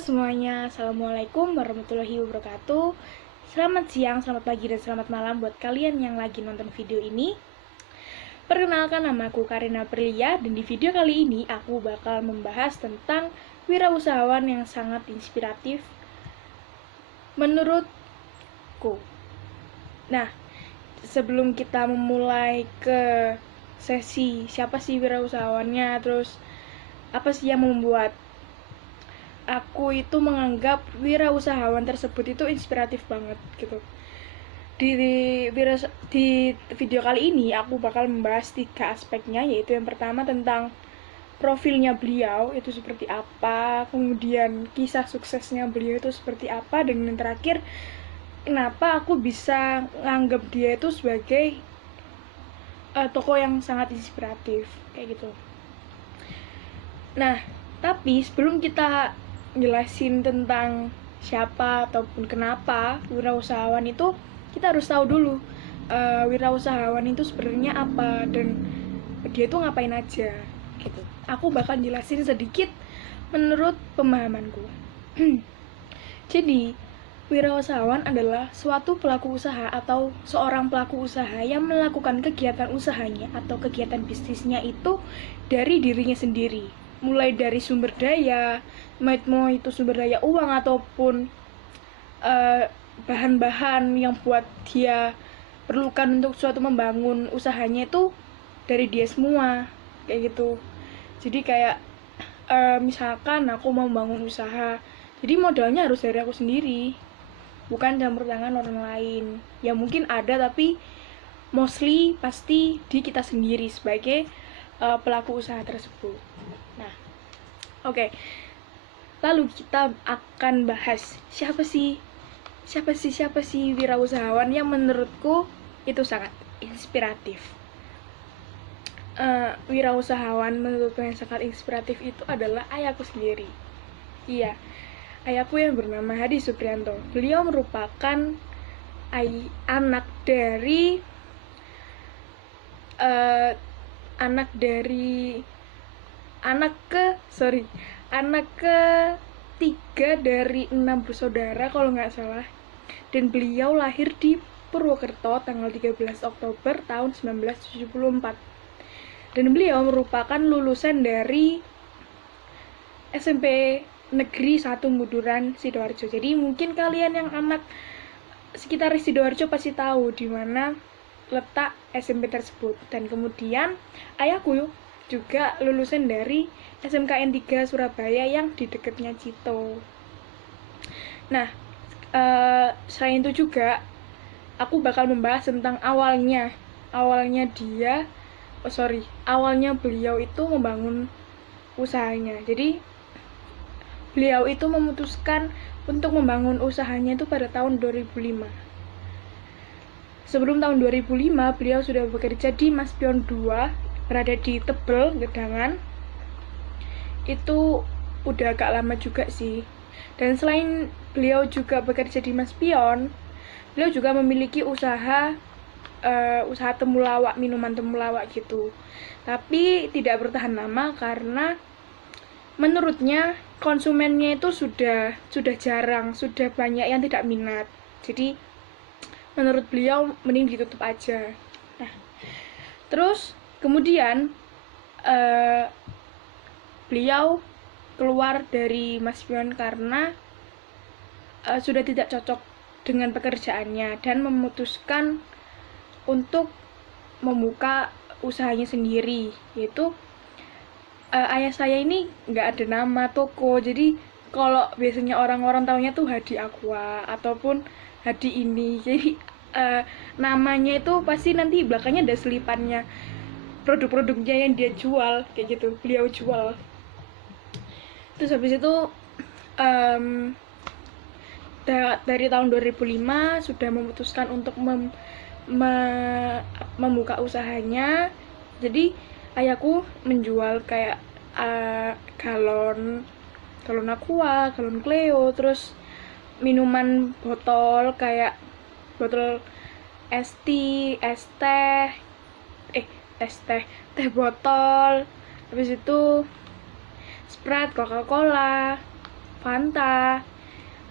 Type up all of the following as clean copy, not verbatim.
semuanya, Assalamualaikum warahmatullahi wabarakatuh. Selamat siang, selamat pagi, dan selamat malam buat kalian yang lagi nonton video ini. Perkenalkan, nama aku Karina Prilia, dan di video kali ini aku bakal membahas tentang wirausahawan yang sangat inspiratif menurutku. Nah, sebelum kita memulai ke sesi siapa sih wirausahawannya, terus apa sih yang membuat aku itu menganggap wirausahawan tersebut itu inspiratif banget gitu. Di video kali ini aku bakal membahas 3 aspeknya, yaitu yang pertama tentang profilnya beliau itu seperti apa, kemudian kisah suksesnya beliau itu seperti apa, dan yang terakhir kenapa aku bisa nganggap dia itu sebagai tokoh yang sangat inspiratif kayak gitu. Nah, tapi sebelum kita jelasin tentang siapa ataupun kenapa wirausahawan itu, kita harus tahu dulu wirausahawan itu sebenarnya apa dan dia itu ngapain aja gitu. Aku bakal jelasin sedikit menurut pemahamanku. Jadi, wirausahawan adalah suatu pelaku usaha atau seorang pelaku usaha yang melakukan kegiatan usahanya atau kegiatan bisnisnya itu dari dirinya sendiri, mulai dari sumber daya, mau itu sumber daya uang ataupun bahan-bahan yang buat dia perlukan untuk suatu membangun usahanya itu dari dia semua kayak gitu. Jadi kayak misalkan aku mau membangun usaha, jadi modalnya harus dari aku sendiri, bukan campur tangan orang lain. Ya mungkin ada, tapi mostly pasti di kita sendiri sebagai pelaku usaha tersebut. Nah, oke. Lalu kita akan bahas siapa sih wirausahawan yang menurutku itu sangat inspiratif. Wirausahawan menurutku yang sangat inspiratif itu adalah ayahku sendiri. Iya, ayahku yang bernama Hadi Suprianto. Beliau merupakan anak ke 3 dari 6 bersaudara kalau nggak salah, dan beliau lahir di Purwokerto tanggal 13 Oktober tahun 1974, dan beliau merupakan lulusan dari SMP Negeri 1 Muduran, Sidoarjo. Jadi mungkin kalian yang anak sekitar Sidoarjo pasti tahu di mana letak SMP tersebut. Dan kemudian ayahku juga lulusan dari SMKN 3 Surabaya yang di dekatnya Cito. Nah, selain itu juga aku bakal membahas tentang awalnya beliau itu membangun usahanya. Jadi beliau itu memutuskan untuk membangun usahanya itu pada tahun 2005. Sebelum tahun 2005, beliau sudah bekerja di Mas Pion 2, berada di Tebel, Gedangan. Itu udah agak lama juga sih. Dan selain beliau juga bekerja di Mas Pion, beliau juga memiliki usaha temulawak, minuman temulawak gitu. Tapi tidak bertahan lama karena menurutnya konsumennya itu sudah jarang, sudah banyak yang tidak minat. Jadi menurut beliau mending ditutup aja. Nah, terus kemudian beliau keluar dari Mas Pion karena sudah tidak cocok dengan pekerjaannya dan memutuskan untuk membuka usahanya sendiri, yaitu ayah saya ini nggak ada nama toko. Jadi kalau biasanya orang-orang taunya tuh Hadi Aqua ataupun Hadi ini, jadi namanya itu pasti nanti belakangnya ada selipannya produk-produknya yang dia jual kayak gitu, beliau jual. Terus habis itu dari tahun 2005 sudah memutuskan untuk membuka usahanya. Jadi ayahku menjual kayak galon Aqua, galon Cleo, terus minuman botol kayak botol es teh botol, habis itu Sprite, Coca-Cola, Fanta,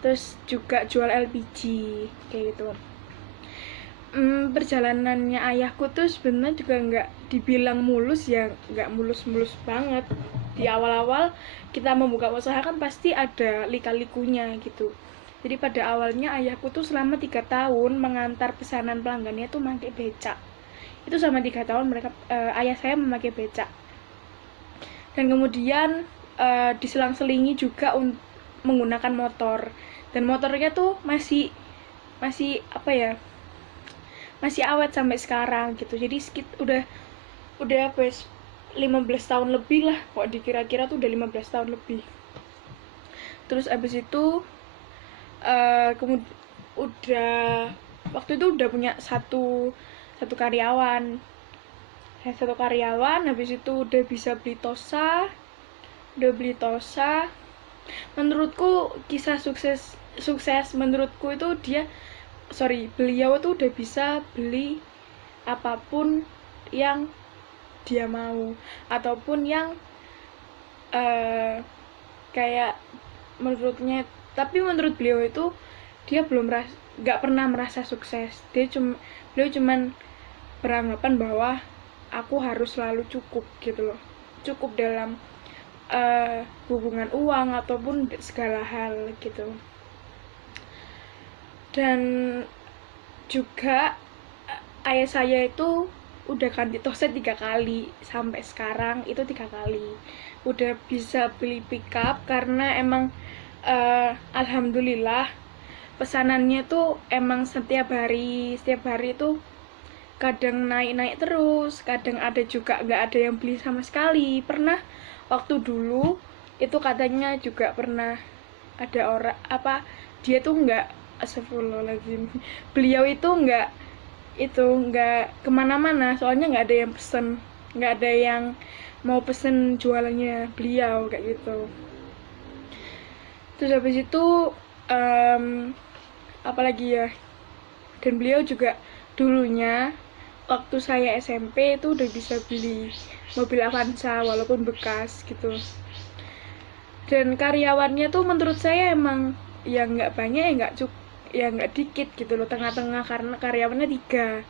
terus juga jual LPG kayak gitu. Perjalanannya ayahku tuh sebenarnya juga nggak dibilang mulus ya, nggak mulus-mulus banget. Di awal-awal kita membuka usaha kan pasti ada lika-likunya gitu. Jadi pada awalnya ayahku tuh selama 3 tahun mengantar pesanan pelanggannya tuh pakai becak. Itu selama 3 tahun ayah saya memakai becak. Dan kemudian diselang-selingi juga menggunakan motor. Dan motornya tuh masih apa ya? Masih awet sampai sekarang gitu. Jadi udah apa ya, 15 tahun lebih lah, kok dikira-kira tuh udah 15 tahun lebih. Terus abis itu udah waktu itu udah punya satu karyawan. Satu karyawan, habis itu udah bisa beli Tosa. Menurutku kisah sukses menurutku itu beliau tuh udah bisa beli apapun yang dia mau, ataupun yang kayak tapi menurut beliau itu dia nggak pernah merasa sukses. Beliau cuman beranggapan bahwa aku harus selalu cukup gitu loh, cukup dalam hubungan uang ataupun segala hal gitu. Dan juga ayah saya itu udah ganti toset 3 kali sampai sekarang, itu 3 kali udah bisa beli pickup karena emang alhamdulillah pesanannya tuh emang setiap hari itu kadang naik terus, kadang ada juga nggak ada yang beli sama sekali. Pernah waktu dulu itu katanya juga pernah ada orang dia tuh nggak, astagfirullahaladzim, beliau itu nggak kemana-mana soalnya nggak ada yang pesen, nggak ada yang mau pesen jualannya beliau kayak gitu. Terus habis itu apalagi ya, dan beliau juga dulunya waktu saya SMP itu udah bisa beli mobil Avanza walaupun bekas gitu. Dan karyawannya tuh menurut saya emang ya nggak banyak, ya nggak dikit gitu loh, tengah-tengah, karena karyawannya 3.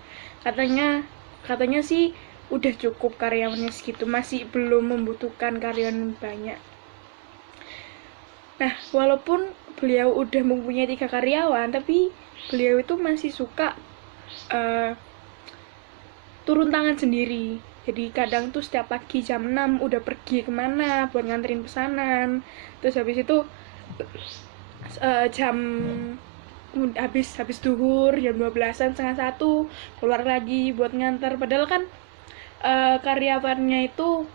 Katanya sih udah cukup karyawannya segitu, masih belum membutuhkan karyawan banyak. Nah, walaupun beliau udah mempunyai 3 karyawan, tapi beliau itu masih suka turun tangan sendiri. Jadi kadang tuh setiap pagi jam 6 udah pergi kemana buat nganterin pesanan. Terus habis itu habis duhur jam 12-an, setengah 1 keluar lagi buat ngantar. Padahal kan karyawannya itu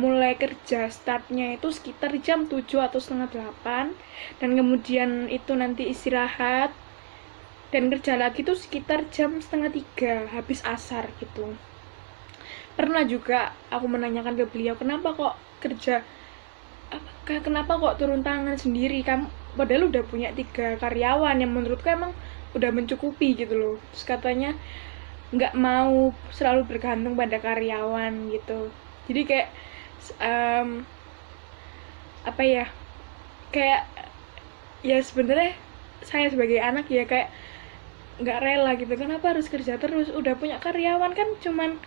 mulai kerja startnya itu sekitar jam 7 atau setengah 8, dan kemudian itu nanti istirahat dan kerja lagi tuh sekitar jam setengah 3 habis asar gitu. Pernah juga aku menanyakan ke beliau, kenapa kok turun tangan sendiri, kamu padahal udah punya 3 karyawan yang menurutku emang udah mencukupi gitu loh. Terus katanya nggak mau selalu bergantung pada karyawan gitu. Jadi kayak kayak ya sebenarnya saya sebagai anak ya kayak nggak rela gitu, kenapa harus kerja terus, udah punya karyawan kan cuman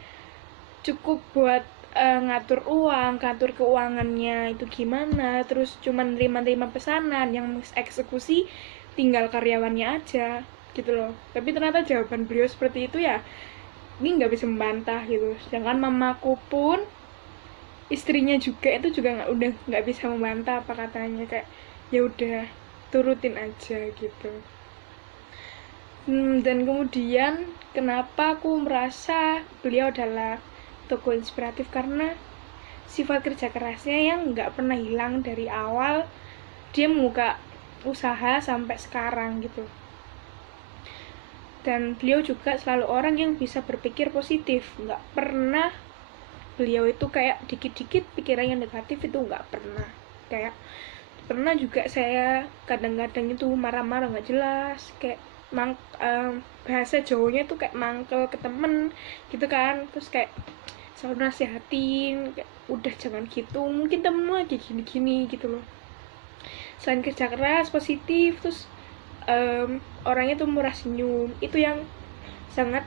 cukup buat ngatur keuangannya itu gimana, terus cuman nerima pesanan, yang eksekusi tinggal karyawannya aja gitu loh. Tapi ternyata jawaban beliau seperti itu ya, ini nggak bisa membantah gitu. Sedangkan mamaku pun, istrinya juga itu juga nggak bisa membantah apa katanya, kayak ya udah turutin aja gitu. Dan kemudian kenapa aku merasa beliau adalah tokoh inspiratif, karena sifat kerja kerasnya yang nggak pernah hilang dari awal dia membuka usaha sampai sekarang gitu. Dan beliau juga selalu orang yang bisa berpikir positif, nggak pernah beliau itu kayak dikit-dikit pikiran yang negatif, itu nggak pernah. Kayak pernah juga saya kadang-kadang itu marah-marah nggak jelas, kayak bahasa Jawanya tuh kayak mangkel ke temen gitu kan, terus kayak selalu nasihatin kayak udah jangan gitu, mungkin temenmu lagi gini-gini gitu loh. selain kerja keras, positif, terus orangnya tuh murah senyum. Itu yang sangat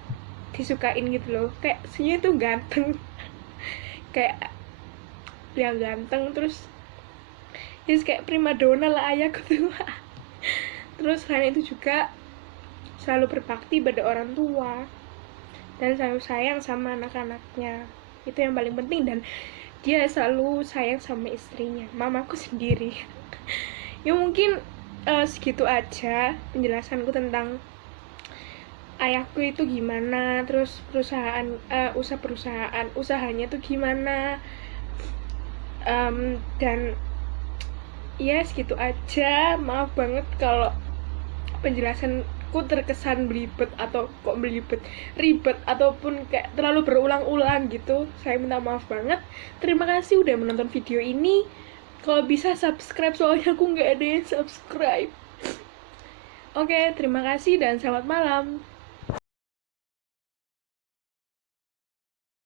disukain gitu loh, kayak senyum itu ganteng. Kayak dia ganteng, terus kayak primadona lah ayahku tuh. Terus selain itu juga selalu berbakti pada orang tua dan selalu sayang sama anak-anaknya, itu yang paling penting. Dan dia selalu sayang sama istrinya, mamaku sendiri. Ya mungkin segitu aja penjelasanku tentang ayahku itu gimana, terus usahanya tuh gimana, dan ya segitu aja. Maaf banget kalau penjelasanku terkesan belibet atau kok belibet, ribet ataupun kayak terlalu berulang-ulang gitu. Saya minta maaf banget. Terima kasih udah menonton video ini. Kalau bisa subscribe, soalnya aku nggak ada yang subscribe. Oke, terima kasih dan selamat malam.